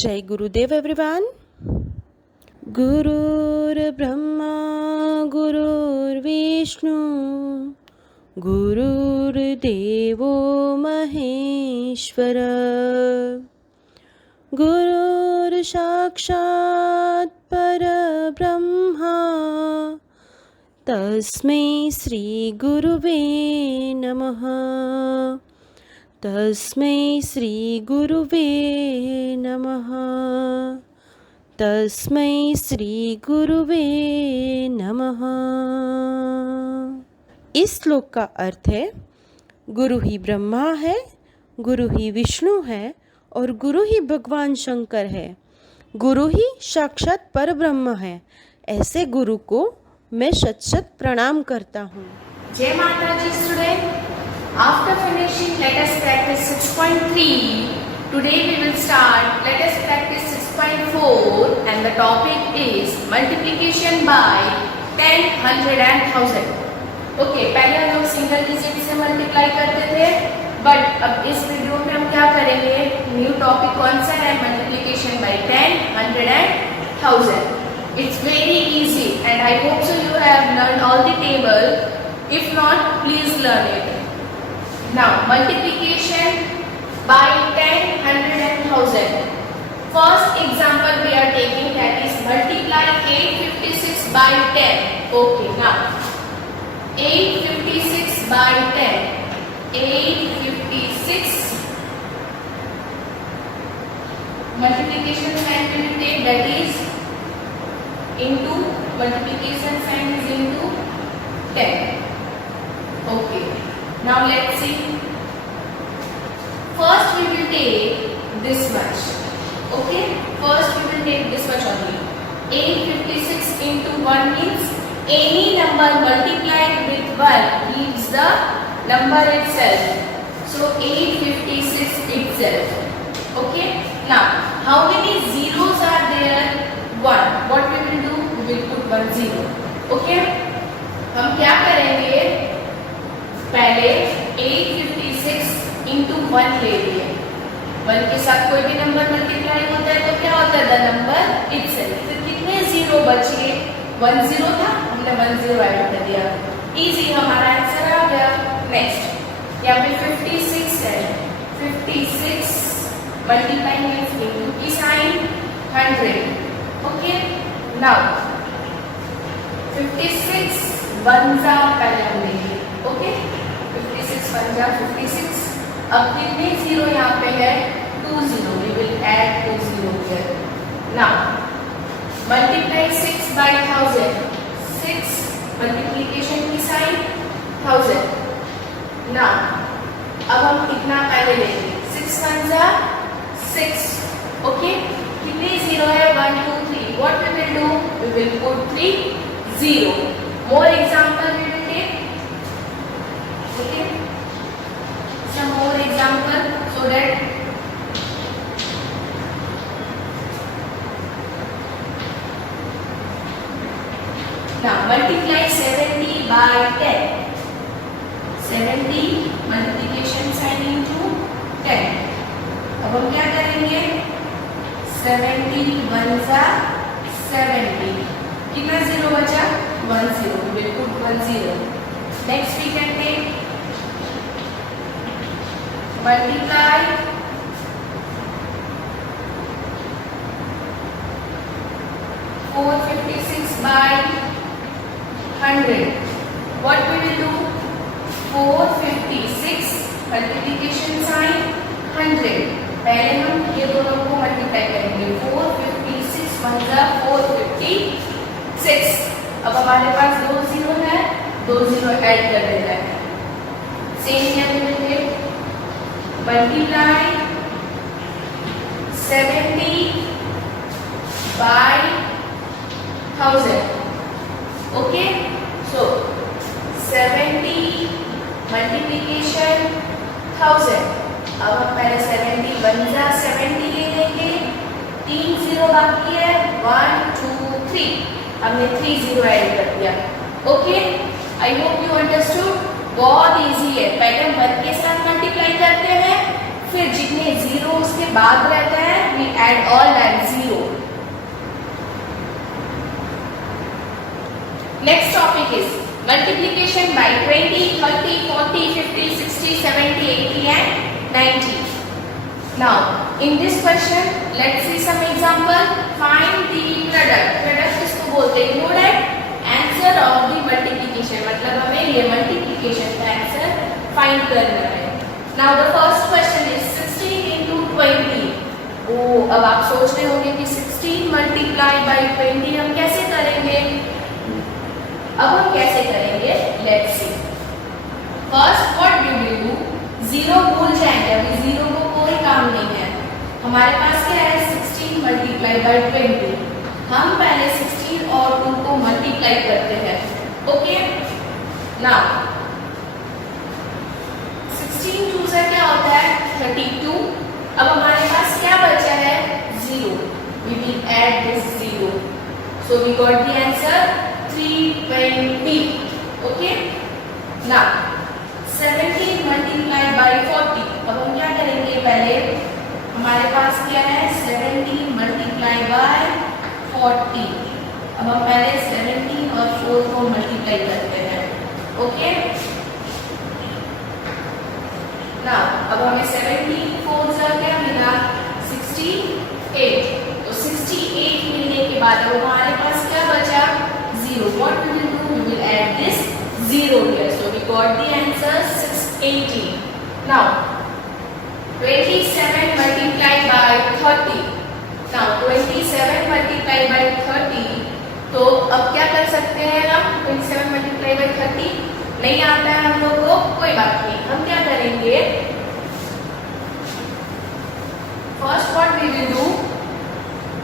जय गुरुदेव एवरीवन। गुरुर्ब्रह्मा गुरुर्विष्णु गुरुर्देवो महेश्वर गुरुर्साक्षात् परब्रह्मा तस्मै श्री गुरुवे नमः। तस्मै श्री गुरुवे नमः। तस्मै श्री गुरुवे नमः। इस श्लोक का अर्थ है, गुरु ही ब्रह्मा है, गुरु ही विष्णु है और गुरु ही भगवान शंकर है। गुरु ही साक्षात परब्रह्म है। ऐसे गुरु को मैं शत शत प्रणाम करता हूँ। जय माता दी student. After finishing let us practice 6.3. Today we will start let us practice 6.4 and the topic is multiplication by 10, 100 and 1000. Okay, पहले हम लोग सिंगल डिजिट से मल्टीप्लाई करते थे, बट अब इस वीडियो में हम क्या करेंगे, न्यू टॉपिक कौन सा है, multiplication bye 10, 100 and 1000. It's very easy and I hope so you have learned all the table. If not, please learn it. Now, multiplication by 10, 100 and 1000. First example we are taking, that is multiply 856 by 10. Okay, now 856 by 10. 856 multiplication sign we will take, that is into, multiplication sign is into 10. Okay. Now let's see. First we will take this much. Okay. First we will take this much only. 856 into 1 means any number multiplied with 1 gives the number itself. So 856 itself. Okay. Now how many zeros are there? 1. What we will do? We will put 1 0. Okay. हम क्या करेंगे, पहले 856 into 1 ले लिए। 1 के साथ कोई भी नंबर मल्टीप्लाई होता है तो क्या होता है, द नंबर इटसेल्फ। फिर कितने जीरो बचे, 1 0 था, हमने 1 0 ऐड कर दिया। इजी, हमारा आंसर आ गया। नेक्स्ट यहाँ पे 56 है, 56 मल्टीप्लाई मीन्स इनटू की साइन 100। ओके, नाउ 56 1 जा पहले हम लेंगे। ओके, 56 1 जा 56। अब कितने जीरो यहाँ पे है, 2 0। We will add 2 0 here. Now multiply 6 by 1000। 6 multiplication की साइन 1000। नाउ अब हम कितना पहले लेंगे, 6 1 जा 6। ओके, कितने जीरो है, 1 2 3। What we will do, we will put 3 0। More example we will take. Okay, some more example so that now multiply 70 by 10. 70 multiplication sign into 10. अब हम क्या करेंगे, 70 1 जा 70। कितना जीरो बचा, 1 0। We will put 1 0. Next we can take multiply 456 by 100. What we will do, 456 multiplication sign 100। पहले हम ये दोनों को मल्टीप्लाई करेंगे। 456 1 जा 456। अब हमारे पास 2 0 है, 2 0 ऐड कर देना है। सेम है multiply 70 by 1000। Okay, so 70 multiplication 1000। अब हम पहले 70 1 जा 70 ले लेंगे। 3 0 बाकी है, 1 2 3। हमने 3 0 ऐड कर दिया। Okay, I hope you understood. बहुत इजी है। पहले हम 1 के साथ मल्टीप्लाई करते हैं, फिर जितने जीरो उसके बाद रहता है we add all that zero. Next topic is multiplication by 20, 30, 40, 50, 60, 70, 80 and 90. Now, in this question, let's see some example. Find the product. Product किसको बोलते हैं? Product answer of the multiplication. मतलब हमें ये multiplication का answer find करना है. Now, the first question is 16 into 20. Oh, अब आप सोच रहे होंगे कि 16 multiply by 20 हम कैसे करेंगे? अब हम कैसे करेंगे? Let's see. First what we will do, zero भूल जाएंगे, अभी जीरो को कोई काम नहीं है. हमारे पास क्या है? 16 मल्टीप्लाई बाय 20. हम पहले 16 और 2 को मल्टीप्लाई करते हैं. ओके, नाउ 16 2 से क्या होता है? 32. अब हमारे पास क्या बचा है? Zero. We will add this zero. So we got the answer 320. Okay. Now 17 multiplied by 40. अब हम क्या करेंगे? पहले हमारे पास क्या है? 17 multiplied by 40. अब हम पहले 17 और 4 को मल्टीप्लाई करते हैं. ओके, नाउ अब हमें 17 4 से क्या मिला? 68. तो 68 मिलने के बाद अब हमारे पास क्या बचा? Zero. What we will do? We will add this zero here. So we got the answer 680. Now 27 multiplied by 30. Now 27 multiplied by 30. तो अब क्या कर सकते हैं हम? 27 multiplied by 30 नहीं आता है हम लोग को, कोई बात नहीं. हम क्या करेंगे? First what we will do?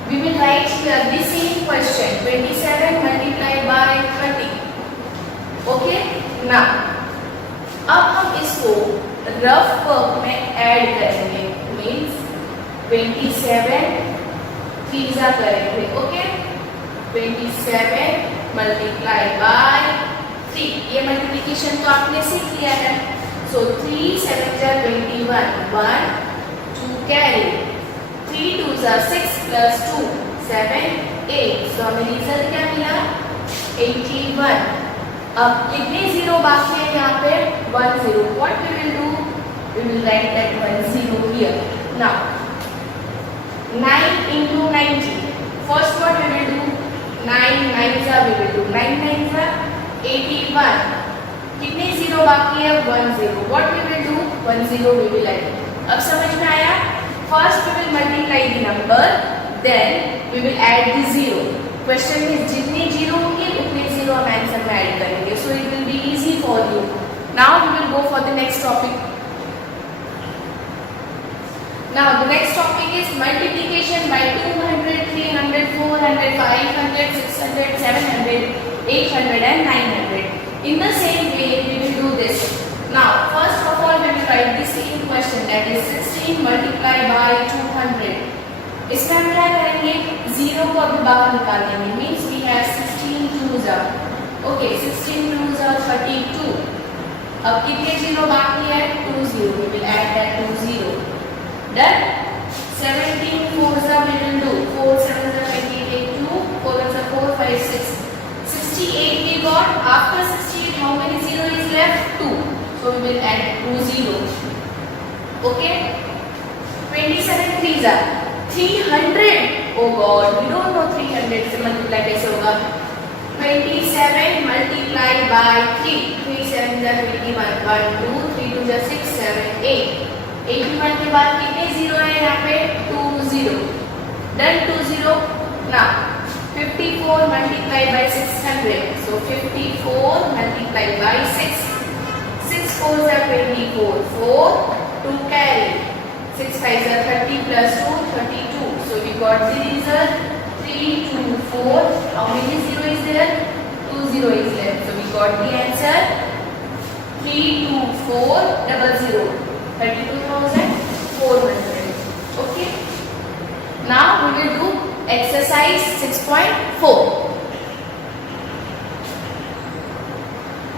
We will write here the same question. 27 multiplied by 30. Okay? Now, अब हम इसको रफ वर्क में ऐड करेंगे. Means 27 3 करेंगे. Okay? 27 multiplied by 3. ये मल्टीप्लिकेशन तो आपने सीख लिया है. So 3 7 21. 1 2 carry. 3 2 6 plus 2 7 8. So हमें रिजल्ट क्या मिला? 81. अब कितने जीरो बाकी है यहाँ पे? 1 0. What we will do? We will write that 1 0 here. Now 9 into 90. First what we will do? 9 9 we will do. 9 9 81. कितने जीरो बाकी है? 1 0. What we will do? 1 0 we will add. अब समझ में आया? First we will multiply the number, then we will add the zero. Question में जितने zero होंगे उतने जीरो हम आंसर में ऐड करेंगे. So it will be easy for you. Now we will go for the next topic. Now the next topic is multiplication by 200, 300, 400, 500, 600, 700, 800 and 900. In the same way we will do this. Now first of all we will write the same question, that is 16 multiplied by 200. इसमें हम क्या करेंगे? Zero को अभी बाहर निकाल देंगे. Means we have 16 2s. Okay, 16 2s 32. अब कितने जीरो बाकी है? 2 0. We will add that 2 0. Done. 17 4s we will do. 4 7s 28 2. 4 1s 4 5 6. 68 we got. After 68 how many zero is left? 2. So we will add 2 0. Okay. 27 3s 300. Oh God, we don't know 300 से multiply कैसे होगा. 27 multiplied by 3. 3 7 21. 1 2 3 2 6 7 8. 81 के बाद कितने zero है यहाँ पे? 2 0. Done 2 0. Now 54 multiplied by 600. So 54 multiplied by 6. 6 4s 24. 4 2 carry. 6 5s 30 plus 2 32. So we got the result 3 2 4. How many zero is there? 2 0 is left. So we got the answer 3 2 4 00. 32,400. Okay. Now we will do exercise 6.4.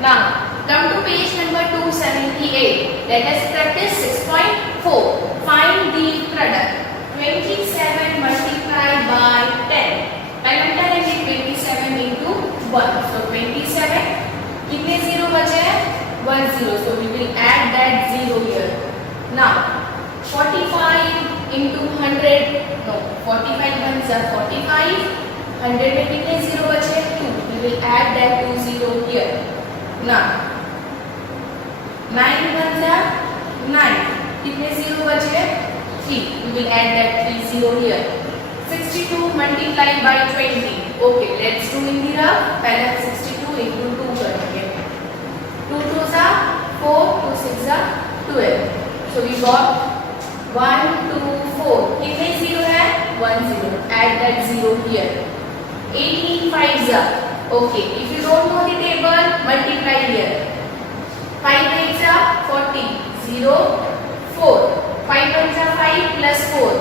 Now come to page number 278. Let us practice 6.4. find the product. 27 multiplied by 10. पहले हम क्या लेंगे 27 into 1. So 27 कितने zero बचे हैं 1 0. So we will add that 0 here. Now 45 into 100. No, 45 ones are 45. 100 में कितने zero बचे 2. We will add that 2 0 here. Now 9 ones are 9. कितने जीरो बचे 3. We will add that 3 0 here. 62 multiplied by 20. Okay, let's do in the rough. पहले हम 62 into 2 करेंगे. 2 2s are 4, 2 6s are 12. So we got 1 2 4. कितने zero है 1 0. Add that 0 here. 18 5s are. Okay, if you don't know the table, multiply here. 5 8s are 40. 0 4. 5 1s are 5 plus 4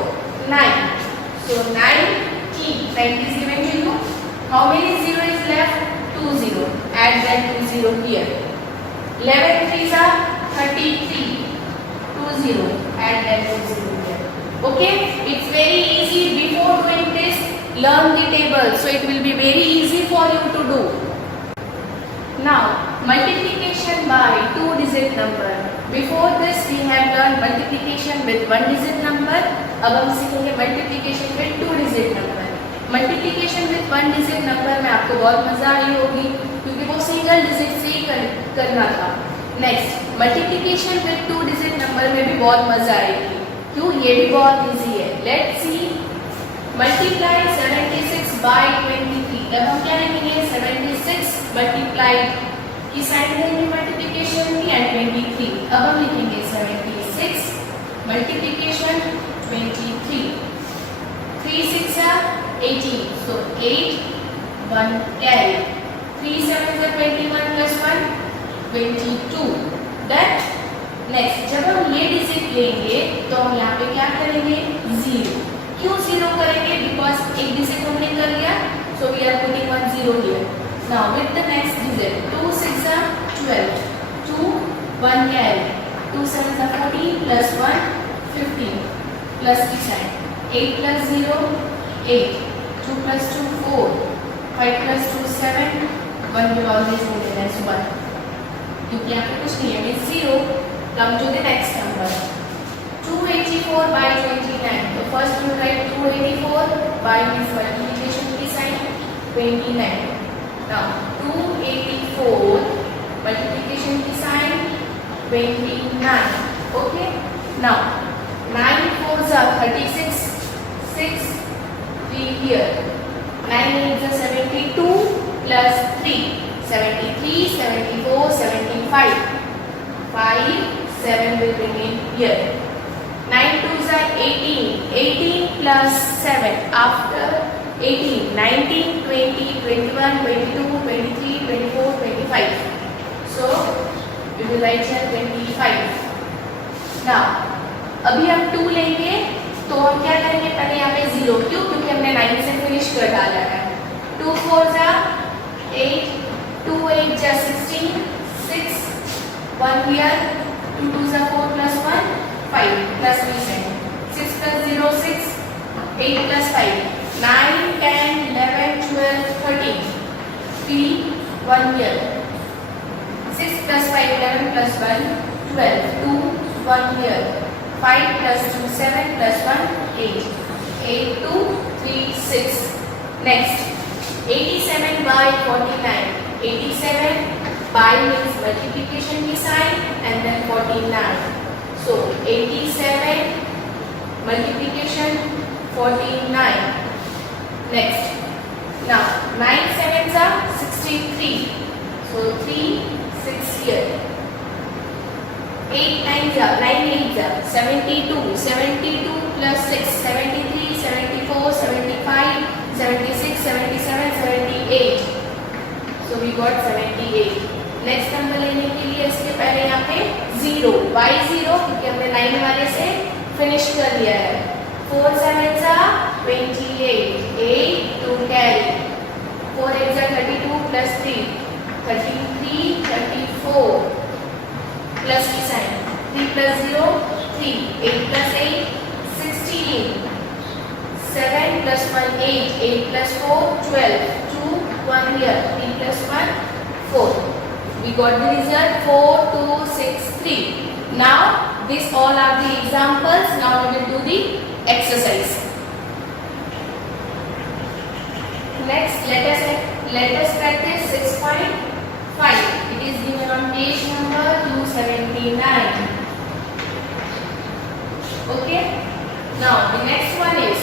9. So 90 is given to you. How many 0 is left? 2 0. Add that 2 0 here. 11 3s are 33. 2 0. Add that 2 0 here. Okay? It's very easy. Before doing this, learn the table. So it will be very easy for you to do. Now, multiplication by 2-digit number. Before this, we have done multiplication with 1-digit number. अब हम सीखेंगे multiplication with 2-digit number. Multiplication with 1-digit number में आपको बहुत मजा आई होगी क्योंकि वो सिंगल डिजिट से ही करना था. Next, multiplication with 2-digit number में भी बहुत मजा आएगी. क्यों? ये भी बहुत इजी है. Let's see. Multiply 76 by 23. अब हम क्या लिखेंगे 76 multiplied की साइन करेंगे मल्टीप्लिकेशन की एंड 23. अब हम लिखेंगे 76 multiplication 23. 3 6 18. So 8 1 carry. 3 7 is 21 plus 1 22. That next जब हम ये डिजिट लेंगे तो हम यहाँ पे क्या करेंगे 0. क्यों 0 करेंगे? बिकॉज एक डिजिट हमने कर लिया. So we are putting 1 0 here. Now with the next digit 2 6 are 12. 2 1 carry. 2 7 are 14 plus 1 15 plus की sign. 8 plus 0 8. 2 plus 2 4. 5 plus 2 7. 1 will always be there as 1. क्योंकि यहाँ पे कुछ नहीं है means 0. Come to the next number. 284 by 29. So first we write 284 by this multiplication की sign 29. Now 284 multiplication की sign 29. Okay. Now 9 4s are 36. 6 3 here. 9 8s are 72 plus 3 73 74 75. 5 7 will remain here. 9 2s are 18. 18 plus 7 after 18, 19, 20, 21, 22, 23, 24, 25. So we will write here 25. Now अभी हम 2 लेंगे तो हम क्या करेंगे पहले यहाँ पे 0. क्यों? क्योंकि हमने 9 से फिनिश कर डाला है. 2 4s are 8. 2 8s are 16. 6 1 here. 2 2s are 4 plus 1 5 plus 3 6 plus 0 6. 8 plus 5 9 10 11 12 13. 3 1 here. 6 plus 5 11 plus 1 12. 2 1 here. 5 plus 2 7 plus 1 8. 8 2 3 6. Next 87 by 49. 87 by means multiplication की sign and then 49. So 87 multiplication 49. Next. Now 9 7s are 63. So 3 6 here. 8 9s are 9 8s are 72. 72 plus 6 73 74 75 76 77 78. So we got 78. Next number लेने के लिए इसके पहले यहाँ पे 0 y 0 क्योंकि हमने 9 वाले से फिनिश कर लिया है. 4 7s are 28. 8 2 carry. 4 8s are 32 plus 3 33 34 plus की sign. 3 plus 0 3. 3, 8 plus 8, 16, 7 plus 1, 8, 8 plus 4, 12, 2, 1 here, 3 plus 1, 4. We got the result 4, 2, 6, 3. Now, these all are the examples. Now we will do the exercise. Next, let us practice 6.5. It is given on page number 279. Okay. Now the next one is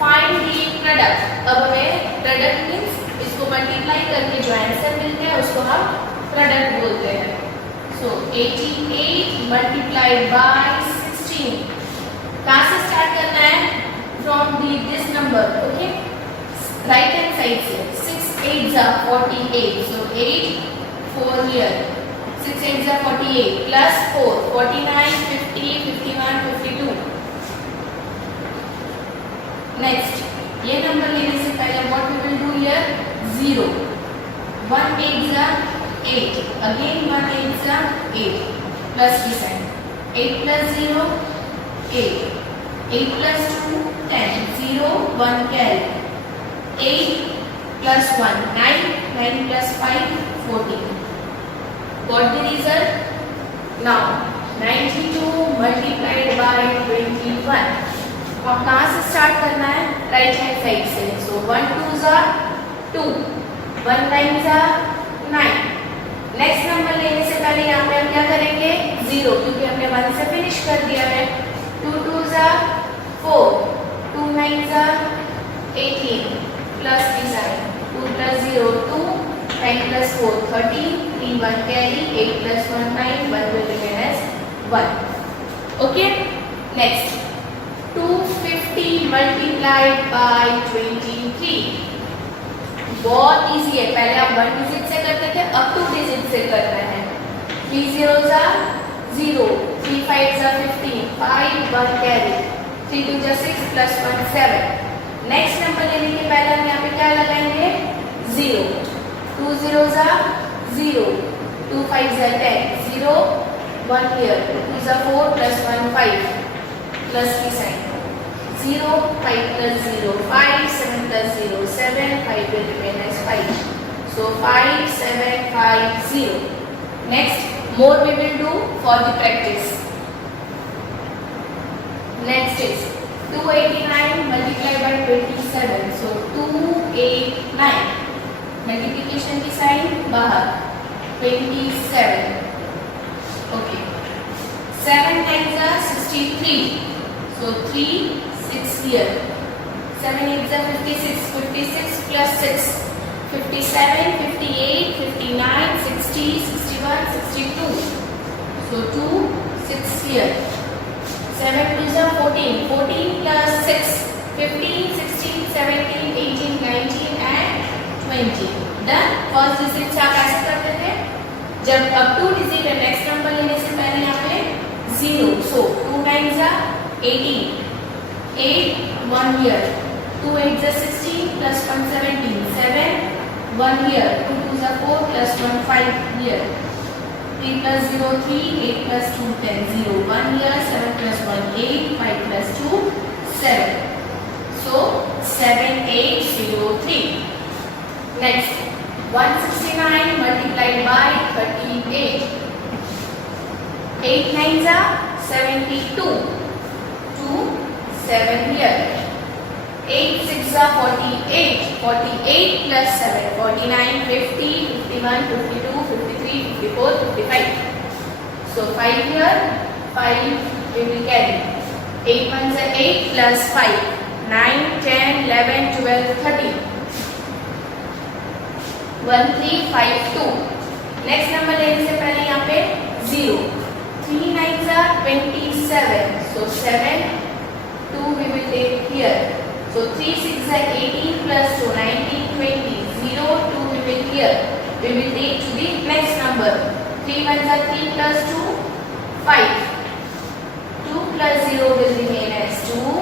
find the product. अब हमें product means इसको multiply करके जो answer मिलता है उसको हम product बोलते हैं. So 88 multiplied by 16. कहाँ से start करना है? From this number. Okay. Right hand side से 6 8s are 48. So 8 4 here. 6 8s are 48 plus 4 49 50 51 52. Next, ये नंबर लेने से पहले what we will do here? 0. 1 8s are 8. Again 1 8s are 8. Plus की sign. 8 plus 0 8. 8 plus 2 10. 0 1 carry. 8 plus 1 9. 9 plus 5 14. Got the result? Now 92 multiplied by 21. अब कहाँ से start करना है? राइट हैंड साइड से. सो 1 2s are 2. 1 9s are 9. Next number लेने से पहले यहाँ पे हम क्या करेंगे? 0, क्योंकि हमने 1 से फिनिश कर दिया है. 2 2s are 4. 2 9s are 18. Plus की sign. 2 plus 0 2. 9 plus 4 13. 3 1 carry. 8 plus 1 9. 1 will remain as 1. Okay. Next. 250 multiplied by 23. बहुत इजी है. पहले आप 1 डिजिट से करते थे, अब 2 डिजिट से कर रहे हैं. 3 zeros are 0. 3 5s are 15. 5 1 carry. 3 2s are 6 plus 1 7. Next number लेने के पहले हम यहाँ पे क्या लगाएंगे? 0. 2 zeros are 0. 2 5s are 10. 0 1 here. 2 2s are 4 plus 1 5. Plus की sign. 0 5 plus 0 5. 7 plus 0 7. 5 will remain as 5. So 5 7 5 0. Next, more we will do for the practice. Next is 289 multiplied by 27. So 289. Multiplication की साइन बाहर. 27. Okay. 7 times are 63. So 3 6 here. 7 8s are 56. 56 plus 6. 57 58 59 60 61 62. So 2 6 here. 7 2s are 14. 14 plus 6. 15 16 17 18 19 and 20. Done. First digit आप ऐसे करते थे. जब अब 2 digit है, next number लेने से पहले यहाँ पे 0. So 2 9s are 18. 8 1 here. 2 8s are 16 plus 1 17. 7 1 here. 2 2s are 4 plus 1 5 here. 3 plus 0 3. 8 plus 2 10. 0 1 here. 7 plus 1 8. 5 plus 2 7. So 7 8 0 3. Next, 169 multiplied by 38. 8 9s are 72. 2 7 here. 8 6s are 48. 48 plus 7 49 50 51 52 53 54 55. So 5 here. 5 we will carry. 8 1s are 8 plus 5. 9 10 11 12 13. 1 3 5 2. Next number लेने से पहले यहाँ पे 0. 3 9s are 27. So 7 2 we will take here. So 3 6 are 18 plus 2 19 20. 0 2 we will here. We will take to the next number. 3 1s are 3 plus 2 5. 2 plus 0 will remain as 2.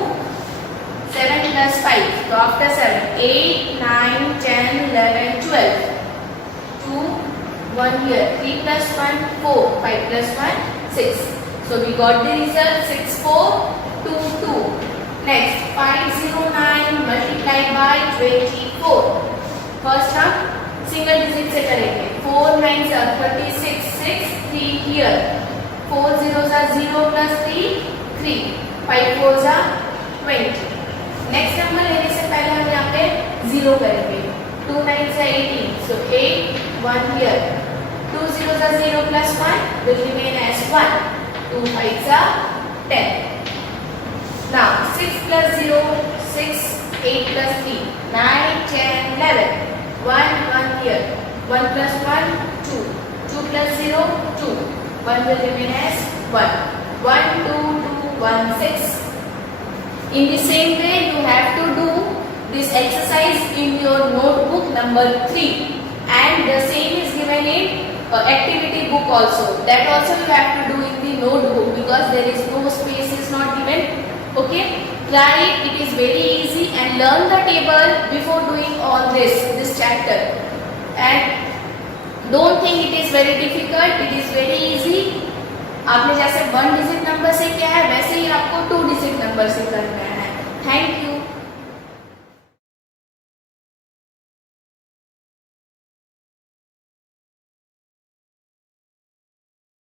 7 plus 5. So after 7 8 9 10 11 12. 2 1 here. 3 plus 1 4. 5 plus 1 6. So we got the result 6422. Next 509 multiplied by 24. First हम single digit से करेंगे. 4 9s are 36, 6 3 here. 4 zeros are 0 plus 3 3. 5 4s are 20. Next number लेने से पहले हम यहाँ पे 0 करेंगे. 2 9s are 18, so 8 1 here. 2 zeros are 0 plus 1 will remain as 1. 2 5s are 10. Now 6 plus 0 6, 8 plus 3 9 10 11. 1 1 here. 1 plus 1 2. 2 plus 0 2. 1 will remain as 1. 1 2 2 1 6. In the same way, you have to do this exercise in your notebook number 3, and the same is given in activity book also. That also you have to do in the notebook because there is no space is not given. Okay, try it. It is very easy, and learn the table before doing all this chapter. And don't think it is very difficult. It is very easy. आपने जैसे 1 digit number से किया है वैसे ही आपको 2 digit number से करना है. Thank you.